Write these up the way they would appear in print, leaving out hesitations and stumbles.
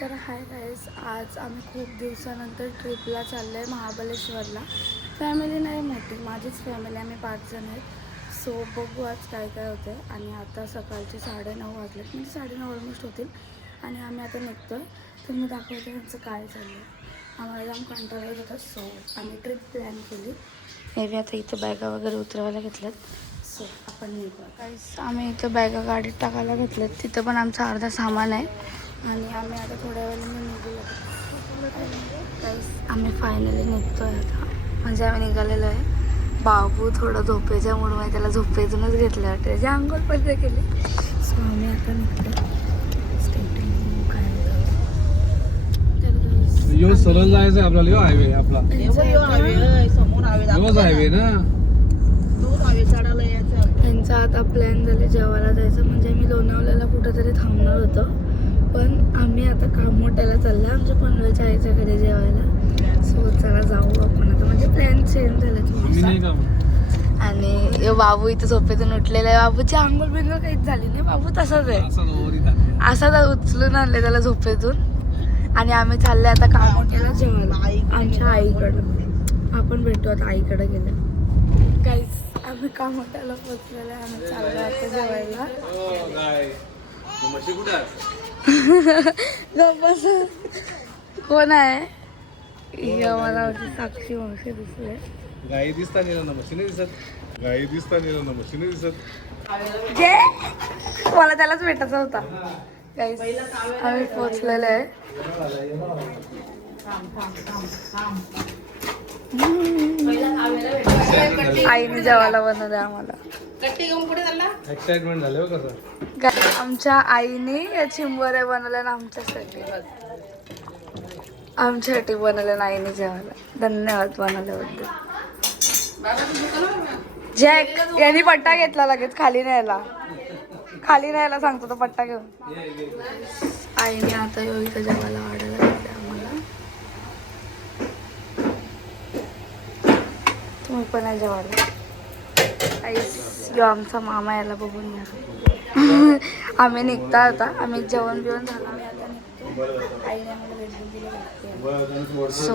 तर hi guys, आज आम्ही खूप दिवसानंतर ट्रिपला चाललो आहे महाबळेश्वरला. फॅमिली नाही मोठी, माझीच फॅमिली, आम्ही 5 जण आहेत. सो बघू आज काय काय होतं आहे. आणि आता सकाळचे 9:30 वाजले, म्हणजे 9:30 ऑलमोस्ट होतील आणि आम्ही आता निघतो आहे. तर मी दाखवते त्यांचं काय चाललं आहे. आम्हाला जाम कंटाळा येत होता, सो आम्ही ट्रिप प्लॅन केली. हे आता इथं बॅगा वगैरे उतरवायला घेतल्यात, सो आपण निघूया. गाईज आम्ही इथं बॅगा गाडीत टाकायला घेतल्यात, तिथं पण आमचं अर्धा सामान आहे आणि आम्ही आता थोड्या वेळाने निघूया. गाईस आम्ही फायनली निघतो आहे आता, म्हणजे आम्ही निघालेलो आहे. बाबू थोडं झोपेच्या मूडमध्ये, त्याला झोपेतूनच घेतलं वाटतं, त्याची आंघोळ पण केली. सो आम्ही आता निघतो. यो सरळ जायचं आपल्याला, यो हायवे आपला हायवे ना. त्यांचा आता प्लॅन झाले जेवायला जायचं, म्हणजे आम्ही लोणावळ्याला कुठंतरी थांबणार होतो, पण आम्ही आता कामोट्याला चाललो आमच्या पनवेलच्या आईच्या घरी जेवायला. सो चला जाऊ आपण आता, म्हणजे प्लॅन चेंज झाला. आणि यो बाबू इथं झोपेतून उठलेला आहे. बाबूची आंघोळ बिंघोळ काहीच झाली नाही, बाबू तसाच आहे, असा उचलून आणले त्याला झोपेतून. आणि आम्ही चालले आता कामोट्याला जेवायला आमच्या आईकडं. आपण भेटू आता आईकडे गेलं. काहीच आम्ही कामोट्याला पोचलेलो आहे, आम्ही चाललो आता जेवायला. कोण आहे? मला होती साक्षी मावशी दिसले. गाई दिसता नेलं ना, मशीन दिसत. गाई दिसता नेलं ना, मशीन दिसत. जे मला त्यालाच भेटायचा होता. गाईस आम्ही पोचलेलो आहे. आईने जेवायला बनवलं आम्हाला. एक्साइटमेंट झाले कसं. आमच्या आईने या चिंबोऱ्या बनवल्या ना आमच्यासाठी बनवलं आईने जेवायला. धन्यवाद बनवल्याबद्दल. जॅक यांनी पट्टा घेतला लगेच खाली न्यायला सांगतो तो पट्टा घेऊन. आईने आता इथं जेवायला वाढायला घेतलं आम्हाला. तुम्ही पण आहे जेवायला. आमचा मामा याला बघून या. आम्ही निघता आता, आम्ही जेवण बिवण झालं, आम्ही आता निघतो. आईने आम्हाला भेटून दिलं. सो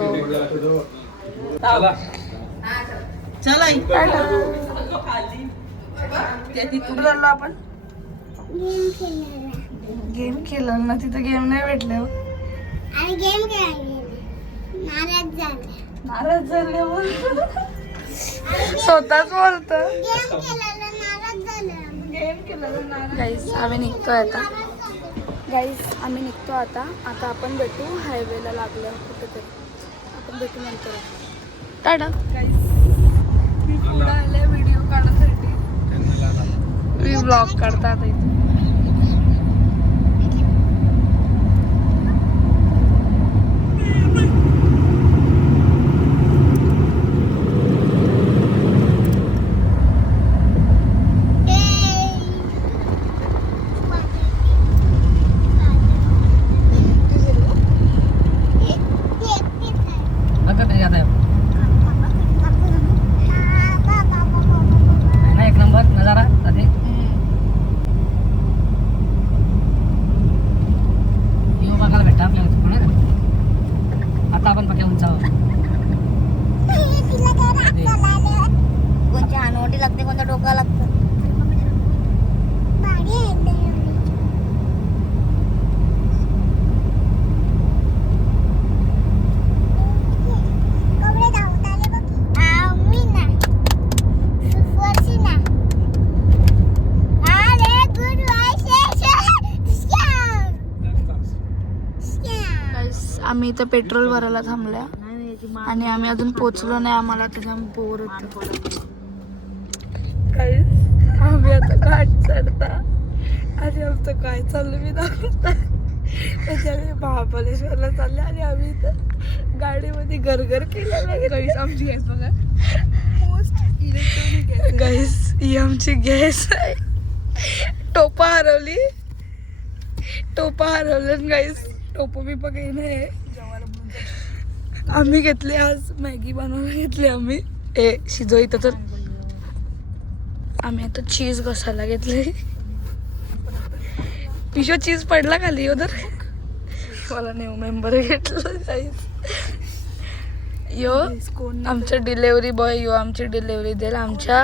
चला तिथून झालो आपण गेम केलं ना, तिथं गेम नाही भेटले. नाराज झाले स्वतःच बोलतो. गाईस आम्ही निघतोय आता. आता आपण भेटू हायवेला लागलो कुठेतरी, आपण भेटू नंतर. टाटा. गाईस मी पुढे आले व्हिडिओ काढण्यासाठी, मी ब्लॉग काढता आता इथे. आम्ही इथं पेट्रोल भरायला थांबल्या आणि आम्ही अजून पोचलो नाही. आम्हाला त्याच्या बोर होतं. आम्ही आता घाट चढता आणि आमचं काय चाललं मी दाखवता. म्हणजे आम्ही महाबळेश्वरला चालले आणि आम्ही इथं गाडीमध्ये गरगर केलेलं. आमची गॅस बघा, मोस्ट इलेक्ट्रॉनिक गाईस. ही आमची गॅस आहे. टोपा हरवलं गाईस. टोपं बिपं काही नाही. आम्ही घेतली आज मॅगी बनवायला घेतली आम्ही. शिजो इथं. तर आम्ही आता चीज घसायला घेतले. पिशो चीज पडला खाली उधर. मला न्यू मेंबर घेतलं गाईस. यो आमच्या डिलेवरी बॉय, यो आमची डिलेवरी देईल. आमच्या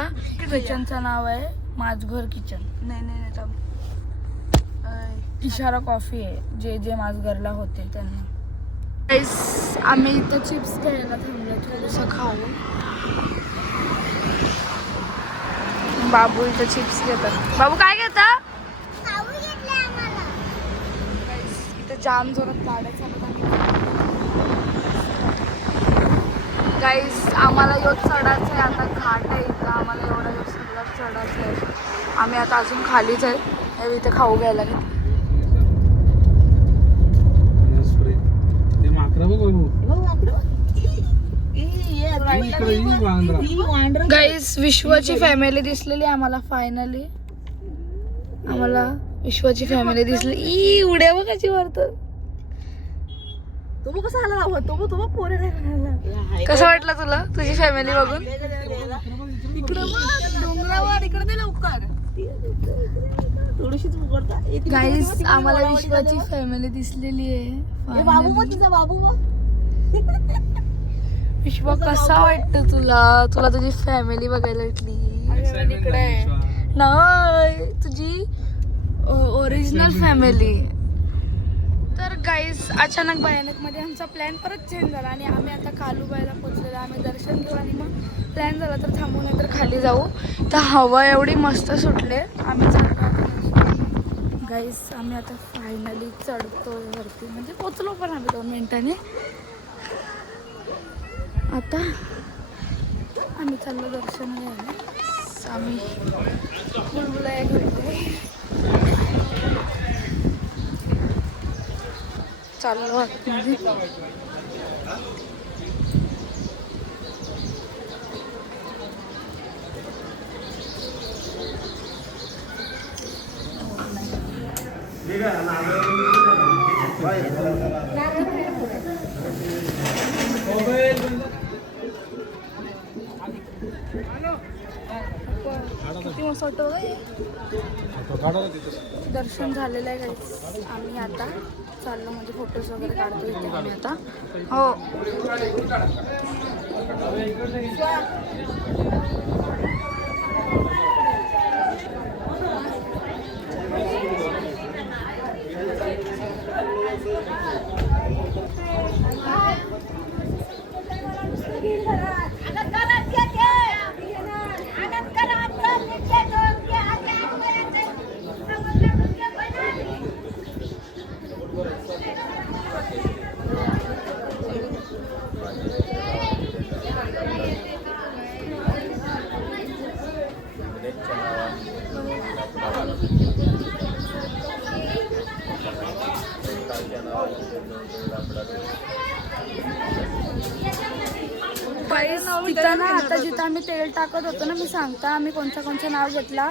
किचनचं नाव आहे माझघर किचन. नाही इशारा कॉफी आहे, जे माझघरला होते त्यांना. गाईस आम्ही इथं चिप्स घ्यायला थांबलो, थोडंसं खाऊ. बाबू इथं चिप्स घेतात. बाबू काय घेता? इथं जाम जोरात गाड्या चालत. गाईस आम्हाला यो चढायचं आहे, आता घाट आहे इथं. आम्हाला एवढा यो सगळं चढायचं आहे. आम्ही आता अजून खालीच आहे. इथे खाऊ घ्यायला घेतलं. गाईस विश्वाची फॅमिली दिसलेली आम्हाला. फायनली आम्हाला विश्वाची फॅमिली दिसली. ई उड्या बघ कशी वरतं. तो कसा आला तो पोरे नाही. कसं वाटलं तुला तुझी फॅमिली बघून? डोंगरावर इकडे दे लवकर. थोडीशीच उघडता. गाईस आम्हाला विश्वाची फॅमिली दिसलेली आहे. बाबू मग तिचा बाबू मग. विश्वा कसा वाटतं तुला? तुला तुझी फॅमिली बघायला भेटली. इकडे नाही तुझी ओरिजिनल फॅमिली. तर गाईस अचानक भयानक मध्ये आमचा प्लॅन परत चेंज झाला आणि आम्ही आता कालूबाईला पोहोचलेलो. आम्ही दर्शन घेऊ आणि मग प्लॅन झाला तर थांबू नाही तर खाली जाऊ. तर हवा एवढी मस्त सुटले. आम्ही चाललो गाईस. आम्ही आता फायनली चढतोय वरती, म्हणजे पोचलो पण आम्ही 2 मिनिटांनी. आता आम्ही चाललो दर्शन घ्यायला. आम्ही बुलबुला घेतोय. चाललो आतमध्ये. किती मस्त वाटतं दर्शन झालेलं आहे गाईस. आम्ही आता चाललो म्हणजे फोटोज वगैरे काढतो इथे आम्ही आता. हो तिथं ना आता जिथं आम्ही तेल टाकत होतो ना, मी सांगता आम्ही कोणचं नाव घेतला.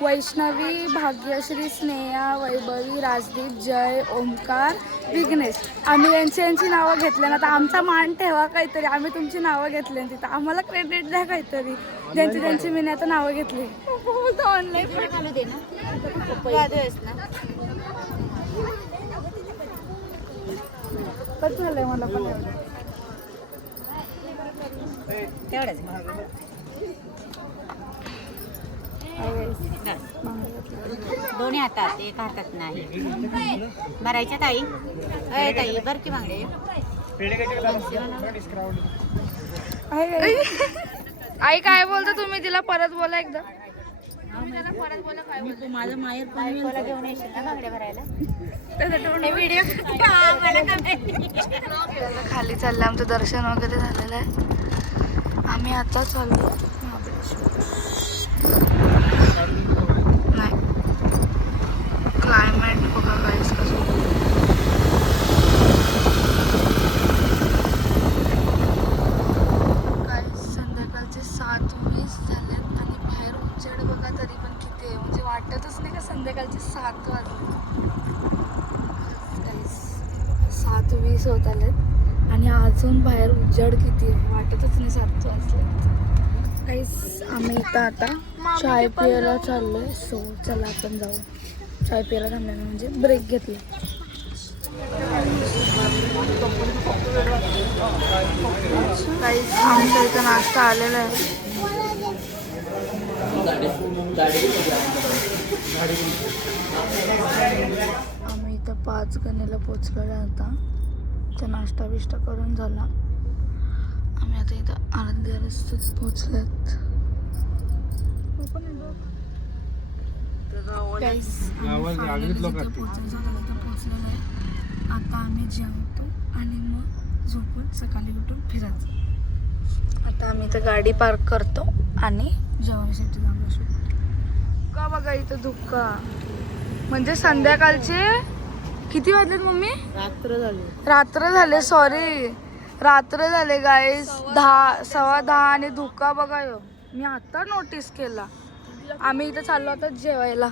वैष्णवी, भाग्यश्री, स्नेहा, वैभवी, राजदीप, जय, ओमकार, विघ्नेश. आम्ही यांची नावं घेतले ना. तर आमचा मान ठेवा काहीतरी. आम्ही तुमची नावं घेतली तिथं. आम्हाला क्रेडिट द्या काहीतरी. ज्यांची मी आता नावं घेतली. ऑनलाईन घालू दे ना. कसं झालंय मला पण एवढं तेवढंच दोन्ही हातात, एक हातात नाही. भरायच्या ताई. ताई बर की बांगडे. आई काय बोलता तुम्ही? तिला परत बोला एकदा. माझं माहेर पण घेऊन येशील ना बांगडे भरायला. खाली चाललं. आमचं दर्शन वगैरे झालेलं आहे. आम्ही आता चाललो नाही. क्लायमेट बघा गाईस कसं. गाईस संध्याकाळचे 7:20 झालेत आणि बाहेर उजेड बघा तरी पण किती आहे. म्हणजे वाटतच नाही का संध्याकाळचे 7 वाजले. 7:20 होत आलेत आणि अजून बाहेर उजेड किती आहे. वाटतच नाही 7 वाजले. काहीच आम्ही इथं आता चाय प्यायला चाललोय. सो चला आपण जाऊ. चाय प्यायला थांबल्यानं म्हणजे ब्रेक घेतला. काही आमच्या इथं नाश्ता आलेला आहे. आम्ही इथं 5 गणेला पोचलेलो आहे आता. तर नाश्ता बिष्टा करून झाला. आम्ही आता इथं अर्ध्या रस्त्यात पोचलेत. पोचलेलो आहे. आता आम्ही जेवतो आणि मग झोपून सकाळी उठून फिरायचं. आता आम्ही इथं गाडी पार्क करतो आणि जेवणासाठी जाणार शूट. का बघा इथं धुक्का म्हणजे संध्याकाळचे किती वाजलेत मम्मी? रात्र झाले सॉरी रात्र झाले गाईस. 10 10:15 आणि धुक्का बघा यो. मी आता नोटीस केला. आम्ही इथं चाललो आता जेवायला.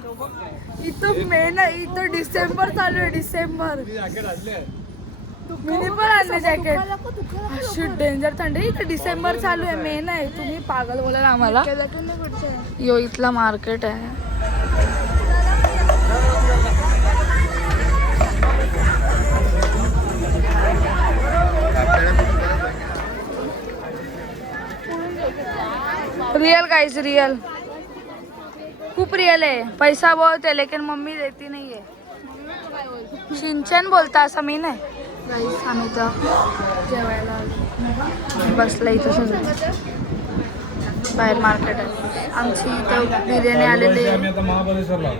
इथं मे नाही इथं डिसेंबर चालू आहे. डिसेंबर मी पण आणले जॅकेट. अशी डेंजर थंडी. इथं डिसेंबर चालू आहे मे नाही. तुम्ही पागल बोलाल आम्हाला. यो इथला मार्केट आहे. रियल गाइस रियल खूप रियल आहे. पैसा बहुत है लेकिन मम्मी देती नहीं है. सिंचन बोलता असं मी नाही. गाईस आम्ही तर जेवायला आलो. बसलं इथं सगळं. बाहेर मार्केट आहे. आमची इथं बिर्याणी आलेली आहे.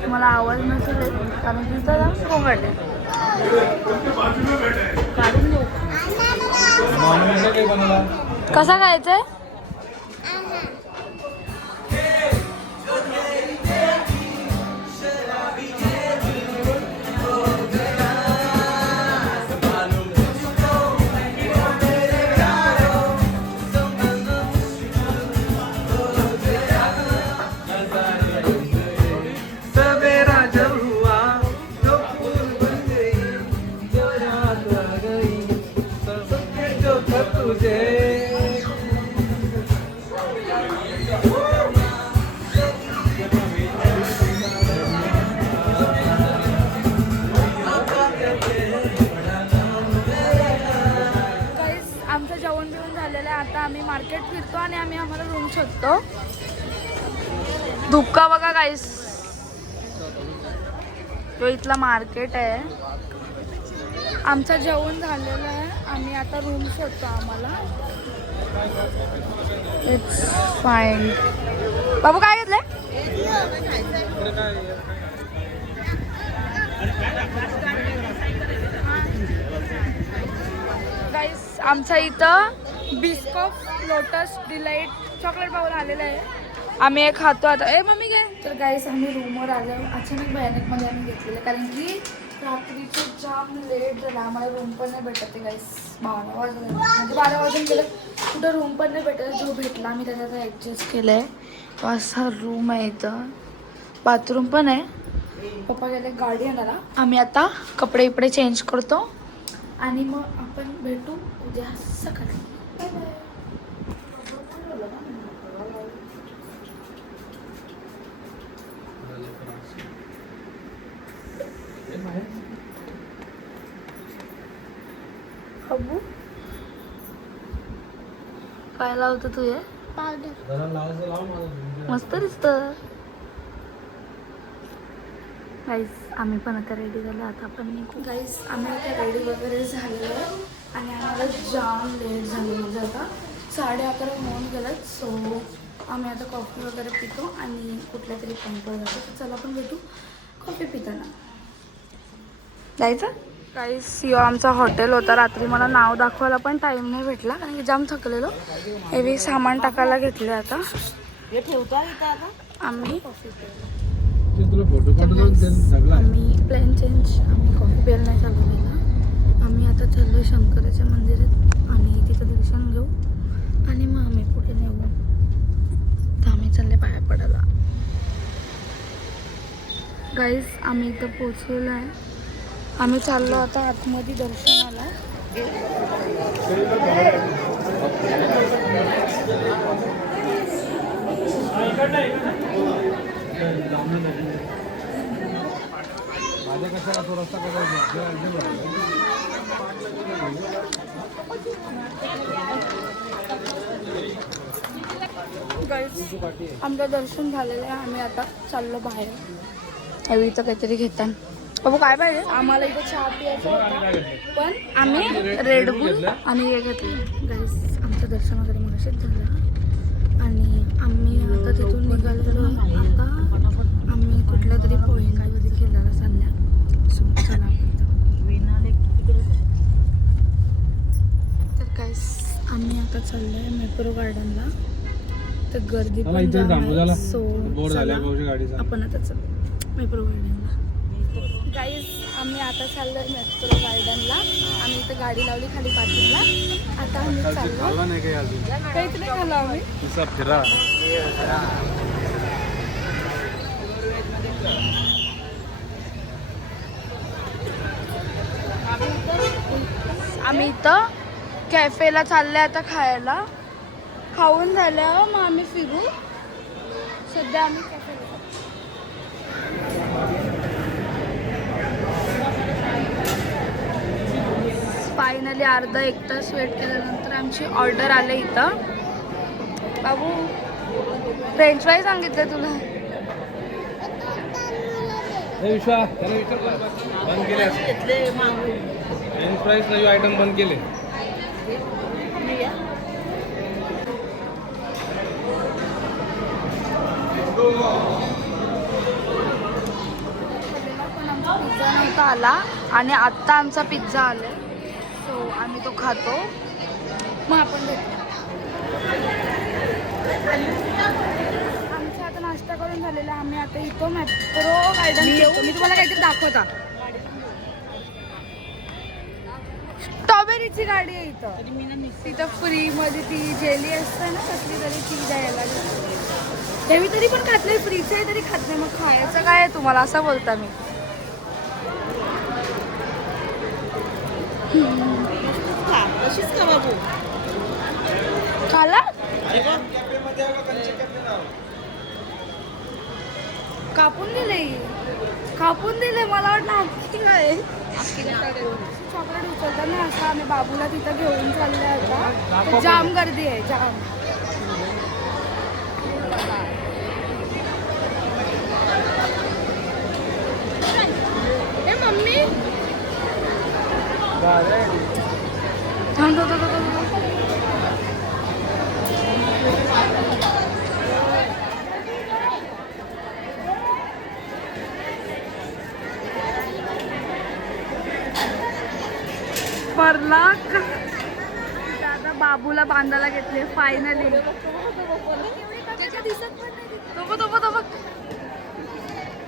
मला आवाज नसेल कारण की इथं कोंगाटे कसा खायचंय. आमचं जेवण बिवून झालेलं आहे. आता आम्ही मार्केट फिरतो आणि आम्ही आम्हाला रूम शोधतो. धुक्का बघा गाईस. तो इथला मार्केट आहे. आमचं जेवण झालेलं आहे. आम्ही आता रूम शोधतो आम्हाला. It's fine. बाबू काय घेतलंय. गाईस आमच्या इथं Biscoff Lotus delight chocolate bowl आलेलं आहे. आम्ही एक खातो आता. ए मम्मी घे. तर गाईस आम्ही रूमवर आलो. अचानक भयानकमध्ये आम्ही घेतलेलं कारण की रात्रीचं जाम लेट झाला. आम्हाला रूम पण नाही भेटत गाईस. 12 वाजले म्हणजे 12 वाजून गेलं. कुठं रूम पण नाही भेटत. जो भेटला आम्ही त्याच्यात ॲडजस्ट केलं आहे. तो असा रूम आहे. इथं बाथरूम पण आहे. पप्पा गेले गाडी आणायला. आम्ही आता कपडे इपडे चेंज करतो आणि मग आपण भेटू उद्या सकाळी. Bye bye. अबू काय लावतं तू हे. मस्त दिसतं. गाईस आम्ही पण आता रेडी झालो. आता आपण निघू. गाईस आम्ही आता रेडी वगैरे झालेलो आहे आणि आम्हाला जाम लेट झालेलं म्हणजे आता 11:30 होऊन गेलं. सो आम्ही आता कॉफी वगैरे पितो आणि कुठल्या तरी पंपवर जातो. तर चला आपण भेटू कॉफी पिताना. जायचं. गाईस यो आमचा हॉटेल होता. रात्री मला नाव दाखवायला पण टाईम नाही भेटला कारण की जाम थकलेलो. हेवी सामान टाकायला घेतले. आता आम्ही प्लॅन चेंज. आम्ही कॉफी प्यायला नाही चालू केला. आम्ही आता चाललो शंकराच्या मंदिरात आणि तिथं दर्शन घेऊ आणि मग आम्ही पुढे नेऊ. तर आम्ही चालले पाया पडायला. गाईस आम्ही इथं पोचलेलो आहे. आम्ही चाललो आता आतमध्ये दर्शनाला. माझ्या कशाला तो रस्ता करायचा. गाईस आमचं दर्शन झालेलं आहे. आम्ही आता चाललो बाहेर. एवढीचं काहीतरी घेतान. बाबू काय पाहिजे? आम्हाला इथे चहा पियाचा होता पण आम्ही रेडबुल आणि हे घेतलं. गाईस आमचं दर्शन वगैरे मगाशीच झालं आणि आम्ही आता तिथून निघालेलो. आता आम्ही कुठल्या तरी पॉईंटवरती खेळायला चालल्या. सो चला तर गाईस आम्ही आता चाललोय मेट्रो गार्डनला. तर गर्दी पण जाम आहे. सो आपण आता चल मेट्रो गार्डनला. गाईज आम्ही आता चाललोय मेट्रो गार्डनला. आम्ही इथे गाडी लावली खाली पार्किंगला. आता आम्ही चाललो. काहीच नाही खाल्लं आम्ही. फिरा आम्ही इथं कॅफेला चालले आता खायला. खाऊन झाल्यावर मग आम्ही फिरू. सध्या आम्ही कॅफेला फायनली अर्धा एक तास वेट केल्यानंतर आमची ऑर्डर आले इथं. बाबू फ्रेंच फ्राय सांगितलं तुला. बंद केले फ्रेंच फ्राईज नवीन आयटम बंद केले. पण आमचा पिझ्झा नव्हता आला आणि आत्ता आमचा पिझ्झा आला. सो आम्ही तो खातो मग आपण भेटू. आमचा आता नाश्ता करून झालेला. आम्ही आता इथं मेट्रो गार्डन येतो. मी तुम्हाला काहीतरी दाखवता. स्ट्रॉबेरीची गाडी आहे इथं. तिथं फ्री मध्ये ती जेली असते ना कसली तरी ती द्यायला. तेव्हा तरी पण खात नाही. फ्रीचं आहे तरी खात नाही. मग खायचं काय आहे तुम्हाला असं बोलता मी. खाला कापून दिले मला वाटलं आणखी काय चॉकलेट उचलतात ना असं. आम्ही बाबूला तिथं घेऊन चालले आता. तर जाम गर्दी आहे जाम. ए मम्मी परला दादा बाबूला बांधायला घेतले फायनली.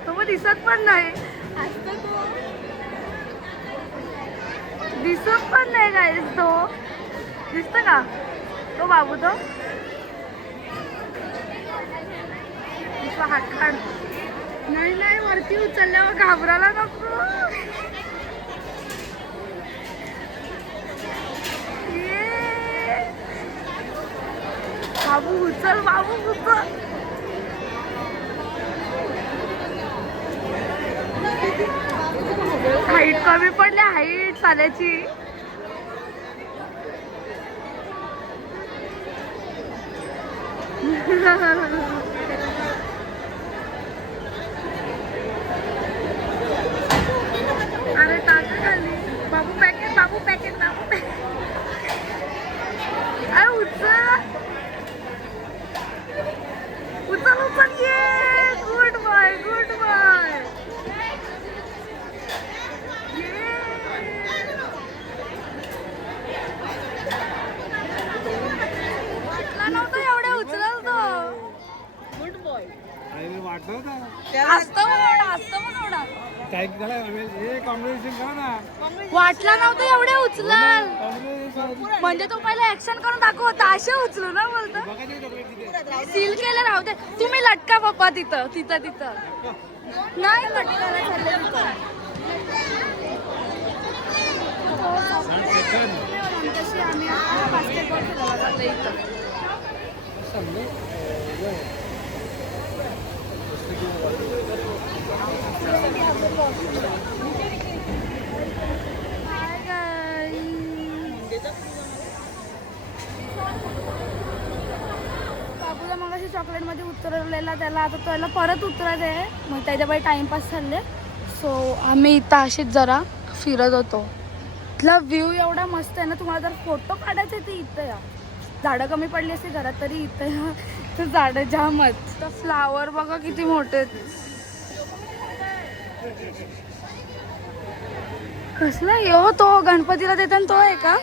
तो दिसत पण नाही. दिसत पण नाही गाईस. तो दिसत का तो बाबू? तो हात काढ. नाही वरती उचलल्यावर घाबरायला नको. बाबू उचल. हाईट कमी पडली. हाईट चालायची. अरे टाका खाली. बाबू पॅकेट. अरे उचल. ये गुड बाय. नव्हतं एवढ्या उचलल तो. Good boy. वाटला नव्हतं एवढ्या उचलाल. म्हणजे तो पहिला ऍक्शन करून दाखवता. असे उचलू ना बोलतो. सील केलं राहू दे. तुम्ही लटका पप्पा तिथं. नाही लटकायला चालले. तशी आम्ही बास्केटबॉल खेळायला जातो इथं. बाबूला मगाशी चॉकलेटमध्ये उतरवलेला त्याला, आता त्याला परत उतरायचं आहे. मग त्याच्यामुळे टाइमपास चालले. सो आम्ही इथं अशीच जरा फिरत होतो. इथला व्ह्यू एवढा मस्त आहे ना, तुम्हाला जर फोटो काढायचे ते इथं या. झाडं कमी पडली असते घरात तरी इथं या, तर झाडं जामच. तर फ्लावर बघा किती मोठे आहेत. कसला यो तो गणपतीला देतात तो आहे का?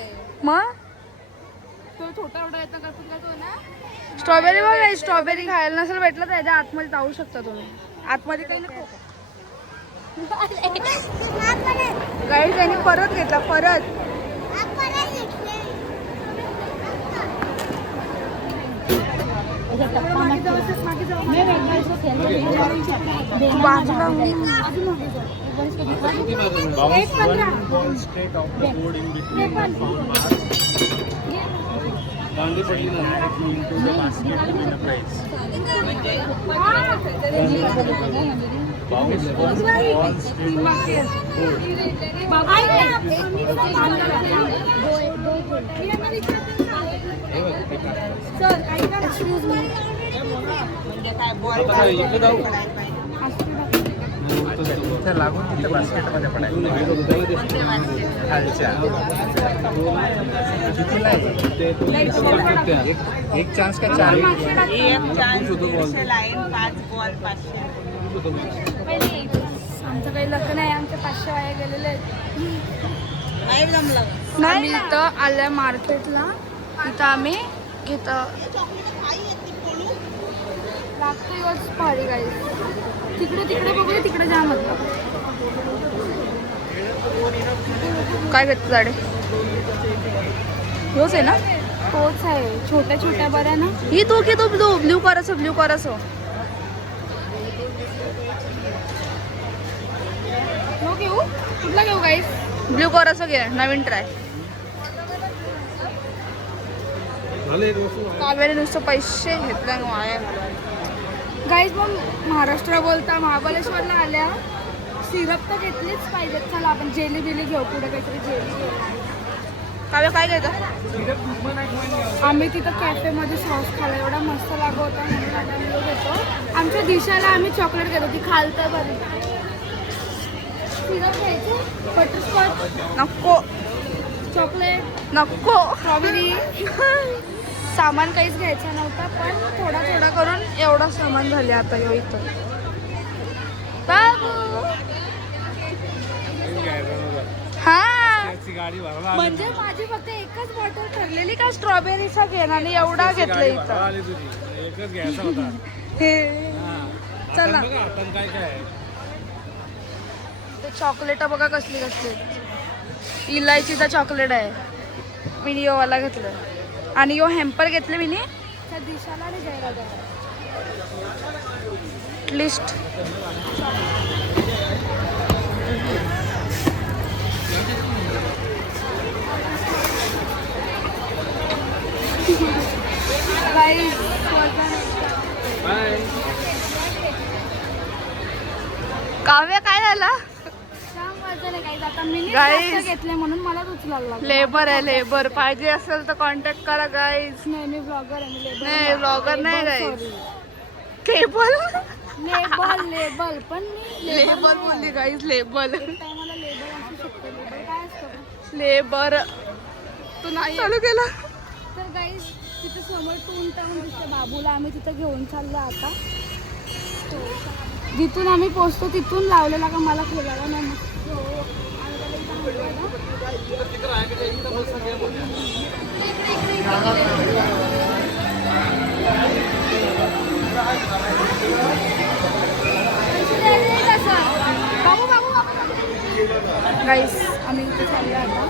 मग तो छोटा एवढा येतो गणपतीला तो ना. स्ट्रॉबेरी बघा, स्ट्रॉबेरी खायला नसेल भेटलं तर त्याच्या आतमध्ये जाऊ शकता तुम्ही. आतमध्ये काही नको. गाईड त्यांनी परत घेतला परत. बाजूला लागून तिथे बास्केटमध्ये पडायचं एक चान्स का 4 आमचं काही लग्न नाही, आमचे 500 वाया गेलेले आहेत. नाही इथं आल्या मार्केटला. इथं आम्ही इथं लागतो योच भारी गाई. तिकडे बघूया, तिकडे जाम होतं. काय घेतलं झाडे? योच आहे ना? तोच आहे, छोट्या छोट्या बऱ्या ना. ही तो की तो ब्ल्यू करायचो घेऊ. कुठला घेऊ गाईस? ब्ल्यू करायचो घे, नवीन ट्राय. कावेरी नुसतं पैसे घेतल्या वाया. गाईज मग महाराष्ट्र बोलता महाबळेश्वरला आल्या, सिरप तर घेतलीच पाहिजे. चला आपण जेली बिली घेऊ, पुढे काहीतरी जेली घेऊ. काव्या काय घेतं? आम्ही तिथं कॅफेमध्ये सॉस खाला, एवढा मस्त लागत होता म्हणून आता आम्ही घेतो. आमच्या दिशाला आम्ही चॉकलेट घेतो, ती खालतं बरी. सिरप घ्यायचं, बटरस्कॉच नको, चॉकलेट नको, स्ट्रॉबेरी. सामान काहीच घ्यायचं नव्हतं, पण थोडा करून एवढं सामान झाले आता यो इथं. हा म्हणजे माझी फक्त एकच बॉटल ठरलेली का स्ट्रॉबेरीचा घेणार आणि एवढा घेतला इथं. चला ते चॉकलेट बघा कसली इलायचीचा चॉकलेट आहे. मी योवाला घेतलं आणि यो हॅम्पर घेतले मी त्या दिशाला आणि जयराजा लिस्ट. काव्य काय झालं? घेतले म्हणून मला उचलायला. लेबर आहे, लेबर पाहिजे असेल तर कॉन्टॅक्ट करा गाईज. नाही मी ब्लॉगर आहे. नाही ब्लॉगर नाही गाईज. लेबल लेबल पण मी लेबर बोलली गाईज. लेबल लेबर तू नाही चालू केला तर गाईज. तिथे समोर टून टाऊन दिसतं बाबूला, आम्ही तिथं घेऊन चाललो आता. जिथून आम्ही पोचतो तिथून लावलेला का मला खेळायला नाही. बाबू बाबू गाईस आम्ही इथे चाललो आता.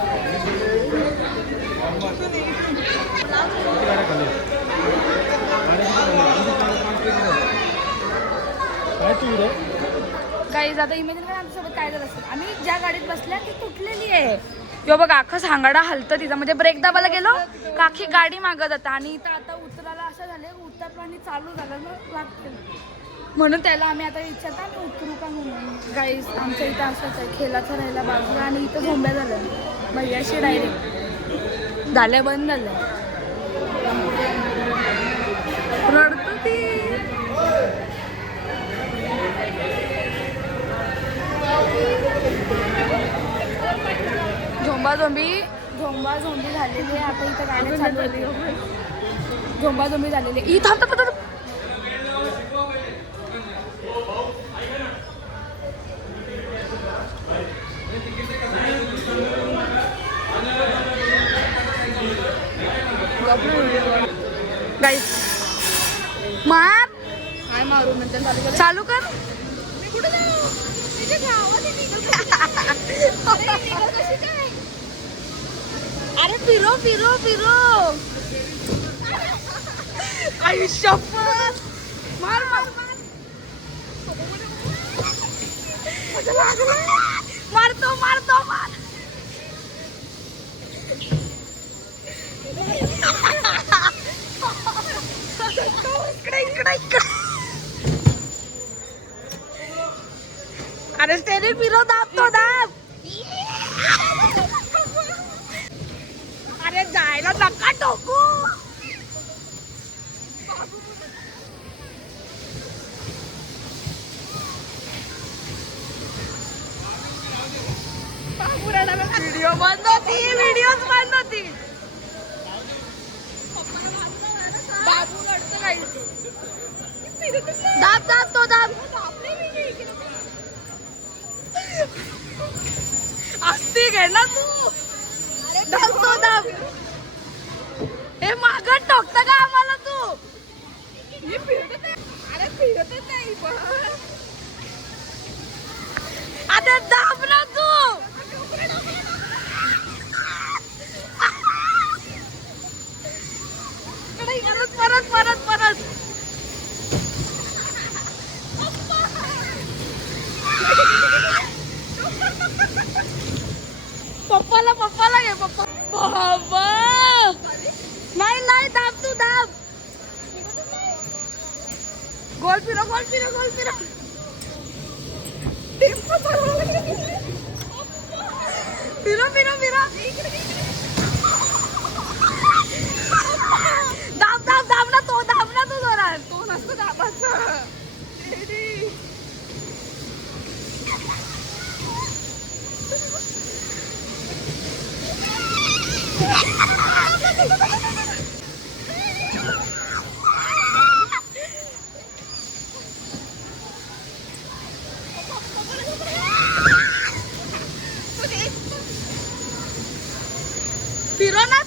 गाईज आता इमेजिन करा आमच्यासोबत काय झालं असेल. आम्ही ज्या गाडीत बसल्या ती तुटलेली आहे. किंवा बघ अख्खा सांगाडा हलतं तिथं. म्हणजे ब्रेक दाबायला गेलो काखी गाडी मागत होता आणि इथं आता उतरायला असं झालं उतरपाणी चालू झालं ना लागतं. म्हणून त्याला आम्ही आता विचारतो आम्ही उतरू का म्हणून. गाईज आमच्या इथं असंच आहे, खेळाचं राहिला बाजूला आणि इथं झोंब्या झाल्या भैयाशी डायरेक्ट झाल्या बंद झाल्या. रडतो ती. झोंबा झालेली आहे. आता इथं गाणं चालू आहे. झोंबा झालेली आहे. थांब थांब थांब. गाईस मार काय मारू नंतर चालू कर. अरे फिरो फिरो फिरो. आयुष्य मार मार मार. मारतो मारतो मार. अरे तेरे फिरो दाब तो दाब. अरे जायला नका टोकू. व्हिडिओ बंद होती. व्हिडिओच बंद होती. बाबू रडतो काही. दाब दाब तो दाब. असती घे ना तू. दाब तो दाब. हे मागं टोकत का आम्हाला तू. अरे फिरत नाही पण. आता दाब ना तू. परत परत परत. पप्पाला घे पप्पा. बाबा नाही नाही दाब तू दाब. गोल फिरो गोल फिरो गोल फिरो. फिरो फिरो फिरो. दाब दाब दाब ना तो. दाब ना तू जोरात. तो नसतो दाबाचा.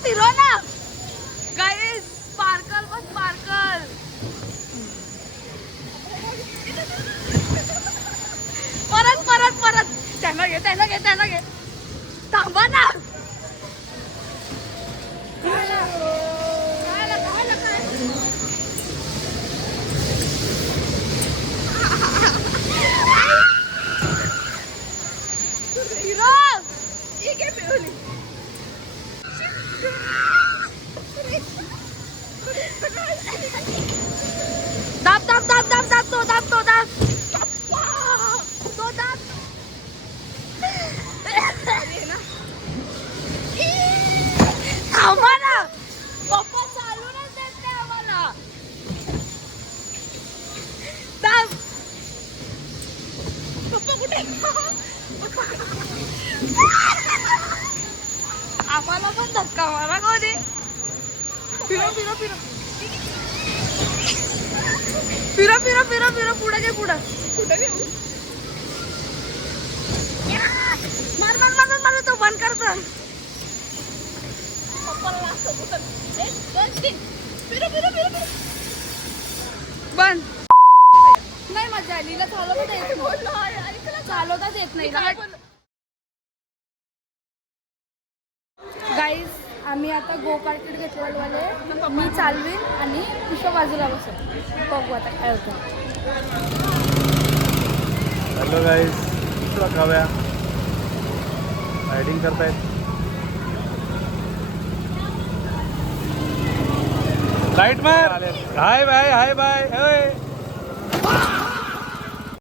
फिरो ना गाईस. स्पार्कल बस स्पार्कल. परत परत परत. त्यांना घे त्यांना घे त्यांना घे. थांबा ना. दाब दाब दाब दाब दाब तो दाब तो दाब तो दाब. थांबा ना. पप्पा चालूनच देत नाही आम्हाला. दाब. पप्पा कुठे. आम्हाला पण धक्का मारा कोणी. फिरो फिरो फिरो फिरो फिरो फिरो फिरो. पुढे घे पुढं. कुठे घे. मार मार मार मार. तो बंद करतो. बंद. नाही मजा आली. चालवताच येत नाही. गाईज आम्ही आता गो कार्टेट घेतलेले. मी चालवीन आणि पुष्प बाजूला बसत. बघू आता काय होतं. Hello guys. खाव्या रायडिंग करतायत. लाईट मार. Hi bye hi bye.